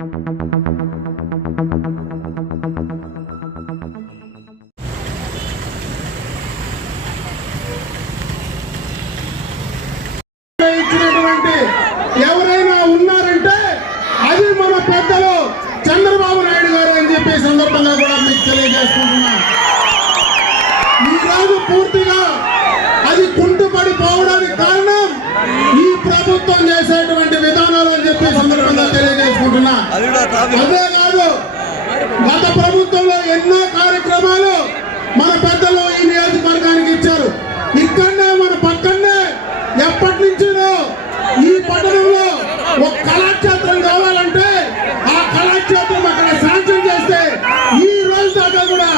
ఇచ్చినటువంటి ఎవరైనా ఉన్నారంటే అది మన పెద్దలు చంద్రబాబు నాయుడు గారు అని చెప్పే సందర్భంగా కూడా మీకు తెలియజేసుకుంటున్నా. ఈరోజు పూర్తిగా అది కుంటుపడిపోవడానికి కారణం ఈ ప్రభుత్వం చేసేటువంటి విధానాలు అని చెప్పే సందర్భంగా తెలియజేసుకుంటున్నా. అదే కాదు, గత ప్రభుత్వంలో ఎన్నో కార్యక్రమాలు మన పెద్దలు ఈ నియోజకవర్గానికి ఇచ్చారు. ఇక్కడనే మన పక్కనే ఎప్పటి నుంచినో ఈ పట్టణంలో ఒక కళాక్షేత్రం కావాలంటే ఆ కళాక్షేత్రం అక్కడ శాంక్షన్ చేస్తే ఈ రోజు దాకా కూడా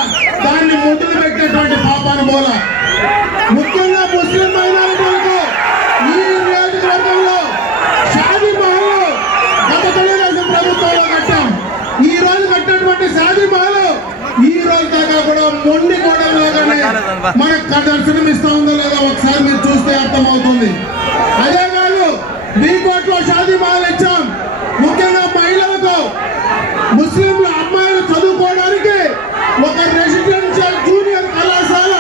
దాన్ని మొదలు పెట్టినటువంటి పాపాను పోల. ముఖ్యంగా ముస్లిం మైనారిటీలకు ఈ నియోజకవర్గంలో షాదీ మహల్ గత తెలుగుదేశం ప్రభుత్వంలో కట్టాం. ఈ రోజు కట్టినటువంటి షాదీ మహల్ ఈ రోజు దాకా కూడా మొండి గోడలాగానే మనకు దర్శనం ఇస్తా ఉందో లేదో ఒకసారి మీరు చూస్తే అర్థమవుతుంది. అదే కాదు, బీకోట్లో షాదీ మహల్ ఇచ్చాం. ముఖ్యంగా మహిళలకు, ముస్లింల అమ్మాయిలు చదువుకోవడానికి ఒక రెసిడెన్షియల్ జూనియర్ కళాశాల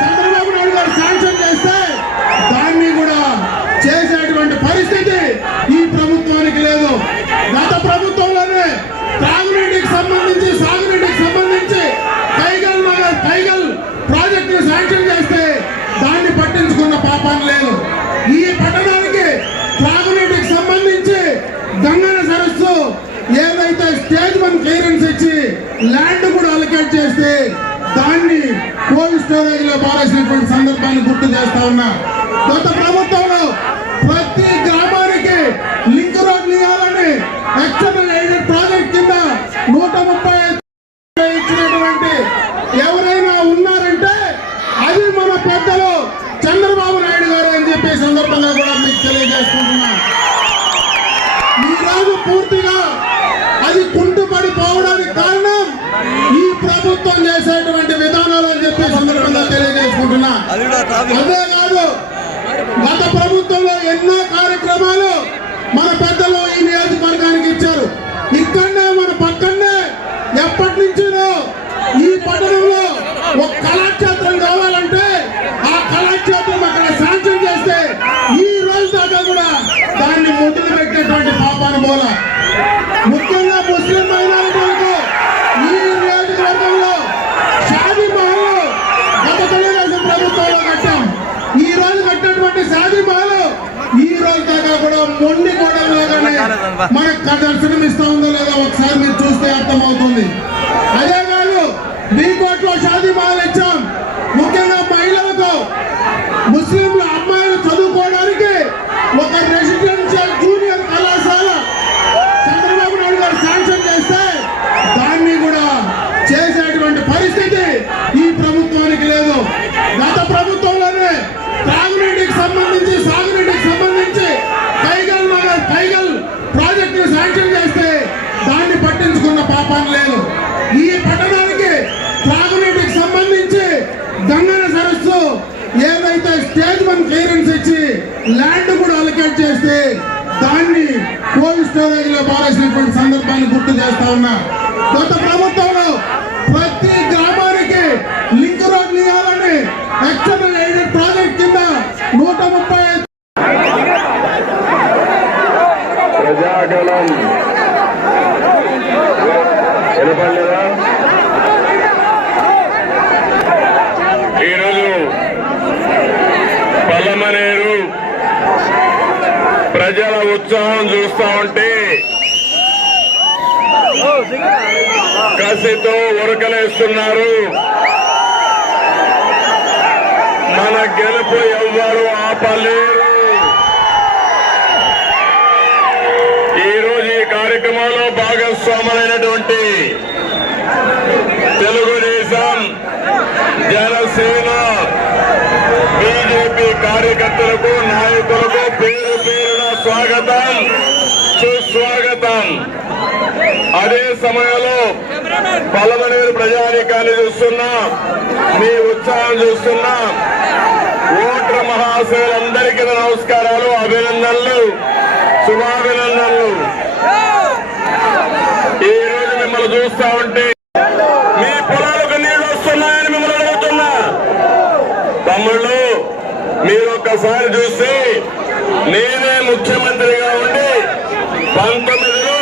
చంద్రబాబు నాయుడు గారు శాంక్షన్ చేస్తే దాన్ని కూడా చేసేటువంటి పరిస్థితి ఈ ప్రభుత్వానికి లేదు. గత ప్రభుత్వంలోనే త్రాగునీటికి సంబంధించి, సాగునీటికి సంబంధించి కైగల్ ప్రాజెక్టు శాంక్షన్ చేస్తే దాన్ని పట్టించుకున్న పాపాన్ని లేదు. ఈ పట్టణానికి త్రాగునీటికి సంబంధించి గంగన సరస్సు ఏదైతే స్టేజ్ 1 క్లియరెన్స్ ఇచ్చి ల్యాండ్ కూడా అలొకేట్ చేస్తే దాన్ని కోల్డ్ స్టోరేజ్ లో పారేసినటువంటి సందర్భాన్ని గుర్తు చేస్తా ఉన్నా. గత ప్రభుత్వంలో ప్రతి గ్రామానికి లింక్ రోడ్లు ఇవ్వాలని ఎక్స్టర్నల్ ఎయిడెడ్ ప్రాజెక్ట్ కింద 130 ఇచ్చినటువంటి ఎవరైనా ఉన్నారంటే అది మన పెద్దలు చంద్రబాబు నాయుడు గారు అని చెప్పే సందర్భంగా కూడా మీకు తెలియజేసుకుంటున్నా. ఈరోజు పూర్తిగా అది కుంటుపడిపోవడానికి కారణం ఈ ప్రభుత్వం చేసేటువంటి విధానాలు అని చెప్పే సందర్భంగా తెలియజేసుకుంటున్నా. అదే కాదు, గత ప్రభుత్వంలో ఎన్నో కార్యక్రమాలు మన పెద్దలు ఈ నియోజకవర్గానికి ఇచ్చారు. ఇక్కడనే మన పక్కనే ఎప్పటి నుంచినో ఈ పట్టణంలో ఒక కళాక్షేత్రం కావాలంటే ఆ కళాక్షేత్రం అక్కడ శాంక్షన్ చేస్తే ఈ రోజు దాకా కూడా దాన్ని మొదలు పెట్టినటువంటి పాపాను పోల. ముఖ్యంగా ముస్లిం మైనారిటీలకు ఈ నియోజకవర్గంలో షాదీ మహల్ గత తెలుగుదేశం ప్రభుత్వంలో కట్టాం. ఈ రోజు కట్టినటువంటి షాదీ మహల్ ఈ రోజు దాకా కూడా మొండి గోడలాగానే మనకు దర్శనం ఇస్తా ఉందో లేదో ఒకసారి మీరు చూస్తే అర్థమవుతుంది. అదే కాదు, బీకోట్లో షాదీ మహల్ ఇచ్చాం. ముఖ్యంగా మహిళలకు, ముస్లింల అమ్మాయిలు చదువుకోవడానికి ఒక రెసిడెన్షియల్ జూనియర్ కళాశాల చంద్రబాబు నాయుడు గారు శాంక్షన్ చేస్తే దాన్ని కూడా చేసేటువంటి పరిస్థితి ఈ ప్రభుత్వానికి లేదు. గత ప్రభుత్వంలోనే త్రాగునీటికి సంబంధించి, సాగునీటికి సంబంధించి కైగల్ ప్రాజెక్టు శాంక్షన్ చేస్తే దాన్ని పట్టించుకున్న పాపాన్ని లేదు. ఈ పట్టణానికి త్రాగునీటికి సంబంధించి గంగన సరస్సు ఏదైతే స్టేజ్ 1 క్లియరెన్స్ ఇచ్చి ల్యాండ్ కూడా అలొకేట్ చేస్తే దాన్ని కోల్డ్ స్టోరేజ్ లో పారేసినటువంటి సందర్భాన్ని గుర్తు చేస్తా ఉన్నా. గత ప్రభుత్వంలో ప్రతి గ్రామానికి లింక్ రోడ్లు ఇవ్వాలని ఎక్స్టర్నల్ ఎయిడెడ్ ప్రాజెక్ట్ కింద 130 ప్రజాగణం వినపడలేదా? ఈరోజు పల్లమనేరు ప్రజల ఉత్సాహం చూస్తా ఉంటే కసితో ఉరకలేస్తున్నారు. మన గెలుపు ఎవ్వరూ ఆపలేరు. ఈరోజు ఈ కార్యక్రమంలో భాగస్వాములైనటువంటి తెలుగుదేశం, జనసేన, బీజేపీ కార్యకర్తలకు, నాయకులకు పేరు పేరున స్వాగతం, సుస్వాగతం. అదే సమయంలో పల్లమనేరు ప్రజానీకాన్ని చూస్తున్నా, మీ ఉత్సాహం చూస్తున్నా. ఓటర్ మహాశయులందరికీ నమస్కారాలు, అభినందనలు, శుభాభినందనలు. చూస్తా ఉంటే మీ పొలాలకు నీళ్లు వస్తున్నాయని మిమ్మల్ని అడుగుతున్నా. తమ్ముళ్ళు, మీరు ఒక్కసారి చూస్తే నేనే ముఖ్యమంత్రిగా ఉండి 19లో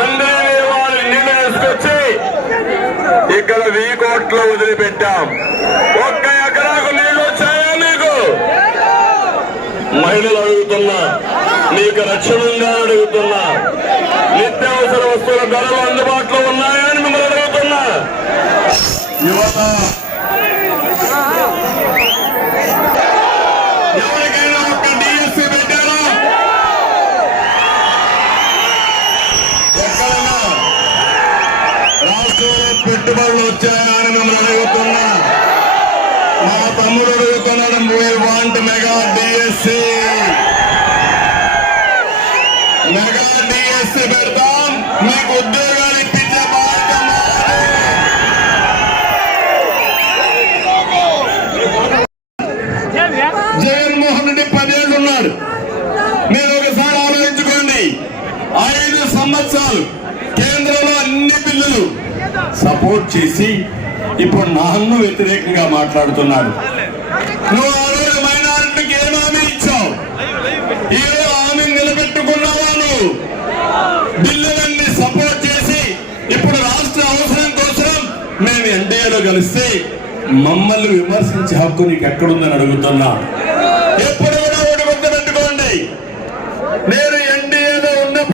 అందరినీ వాళ్ళ నీళ్లు తీసుకొచ్చి ఇక్కడ 1000 కోట్లు వదిలిపెట్టాం. 1 ఎకరాకు నీళ్లు వచ్చాయా మీకు? మహిళలు అడుగుతున్నా, మీకు రక్షణ ఉందా అని అడుగుతున్నా. నిత్యావసర వస్తువుల ధరలు అందుబాటులో ఉన్నాయా అని మిమ్మల్ని అడుగుతున్నా. యువత, ఎవరికైనా ఒక డిఎస్సీ పెట్టారా? ఎక్కడైనా రాష్ట్రంలో పెట్టుబడులు వచ్చాయా అని మిమ్మల్ని అడుగుతున్నా. మా తమ్ముడు అడుగుతున్నాడు, we want mega DSC. Mega DSC పెడతాం, మీకు ఉద్యోగాలు ఇప్పించే బాధ్యత మాది. జగన్మోహన్ రెడ్డి 10 ఏళ్ళు ఉన్నాడు. మీరు ఒకసారి ఆలోచించుకోండి. 5 సంవత్సరాలు కేంద్రంలో అన్ని బిల్లులు సపోర్ట్ చేసి ఇప్పుడు నన్ను వ్యతిరేకంగా మాట్లాడుతున్నాడు. నువ్వు ఆ రోజు మైనారిటీకి ఏం హామీ ఇచ్చావు? ఈరోజు హామీ నిలబెట్టుకున్నావా? నువ్వు బిల్లులన్నీ సపోర్ట్ చేసి ఇప్పుడు రాష్ట్ర అవసరం కోసం మేము ఎన్డీఏలో కలిస్తే మమ్మల్ని విమర్శించే హక్కు నీకు ఎక్కడుందని అడుగుతున్నా.